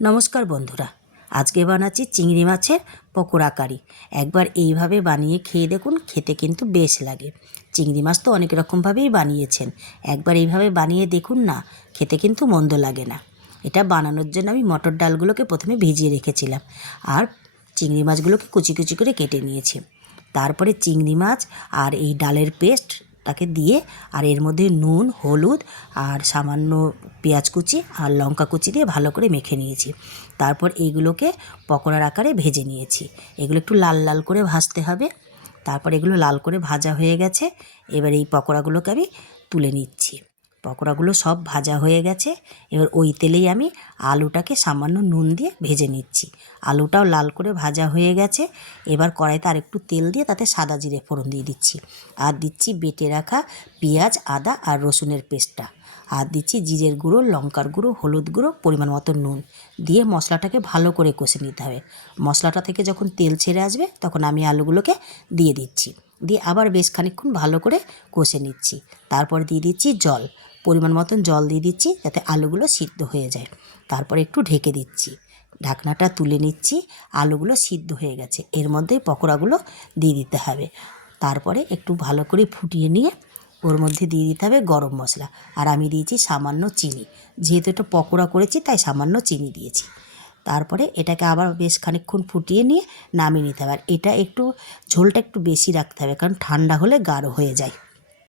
নমস্কার বন্ধুরা, আজকে বানাচ্ছি চিংড়ি মাছের পকোড়া কারি। একবার এইভাবে বানিয়ে খেয়ে দেখুন, খেতে কিন্তু বেশ লাগে। চিংড়ি মাছ তো অনেক রকমভাবেই বানিয়েছেন, একবার এইভাবে বানিয়ে দেখুন না, খেতে কিন্তু মন্দ লাগে না। এটা বানানোর জন্য আমি মটর ডালগুলোকে প্রথমে ভিজিয়ে রেখেছিলাম আর চিংড়ি মাছগুলোকে কুচি কুচি করে কেটে নিয়েছি। তারপরে চিংড়ি মাছ আর এই ডালের পেস্টটাকে দিয়ে আর এর মধ্যে নুন, হলুদ আর সামান্য পেঁয়াজ কুচি আর লঙ্কা কুচি দিয়ে ভালো করে মেখে নিয়েছি। তারপর এইগুলোকে পকোড়ার আকারে ভেজে নিয়েছি। এগুলো একটু লাল লাল করে ভাজতে হবে। তারপর এগুলো লাল করে ভাজা হয়ে গেছে। এবার এই পকোড়াগুলোকে আমি তুলে নিচ্ছি। পকোড়াগুলো সব ভাজা হয়ে গেছে। এবার ওই তেলেই আমি আলুটাকে সামান্য নুন দিয়ে ভেজে নিচ্ছি। আলুটাও লাল করে ভাজা হয়ে গেছে। এবার কড়াইতে আর একটু তেল দিয়ে তাতে সাদা জিরে ফোড়ন দিয়ে দিচ্ছি। আর দিচ্ছি বেটে রাখা পেঁয়াজ, আদা আর রসুনের পেস্টটা। আর দিচ্ছি জিরের গুঁড়ো, লঙ্কার গুঁড়ো, হলুদ গুঁড়ো, পরিমাণ মতো নুন দিয়ে মশলাটাকে ভালো করে কষে নিতে হবে। মশলাটা থেকে যখন তেল ছেড়ে আসবে তখন আমি আলুগুলোকে দিয়ে দিচ্ছি। দিয়ে আবার বেশ খানিকক্ষণ ভালো করে কষে নিচ্ছি। তারপর দিয়ে দিচ্ছি জল, পরিমাণ মতন জল দিয়ে দিচ্ছি যাতে আলুগুলো সিদ্ধ হয়ে যায়। তারপর একটু ঢেকে দিচ্ছি। ঢাকনাটা তুলে নিচ্ছি। আলুগুলো সিদ্ধ হয়ে গেছে, এর মধ্যেই পকোড়াগুলো দিয়ে দিতে হবে। তারপরে একটু ভালো করে ফুটিয়ে নিয়ে ওর মধ্যে দিয়ে দিতে হবে গরম মশলা। আর আমি দিয়েছি সামান্য চিনি, যেহেতু এটা পকোড়া করেছি তাই সামান্য চিনি দিয়েছি। তারপরে এটাকে আবার বেশ খানিকক্ষণ ফুটিয়ে নিয়ে নামিয়ে নিতে হবে। আর এটা একটু ঝোলটা একটু বেশি রাখতে হবে, কারণ ঠান্ডা হলে গাঢ় হয়ে যায়।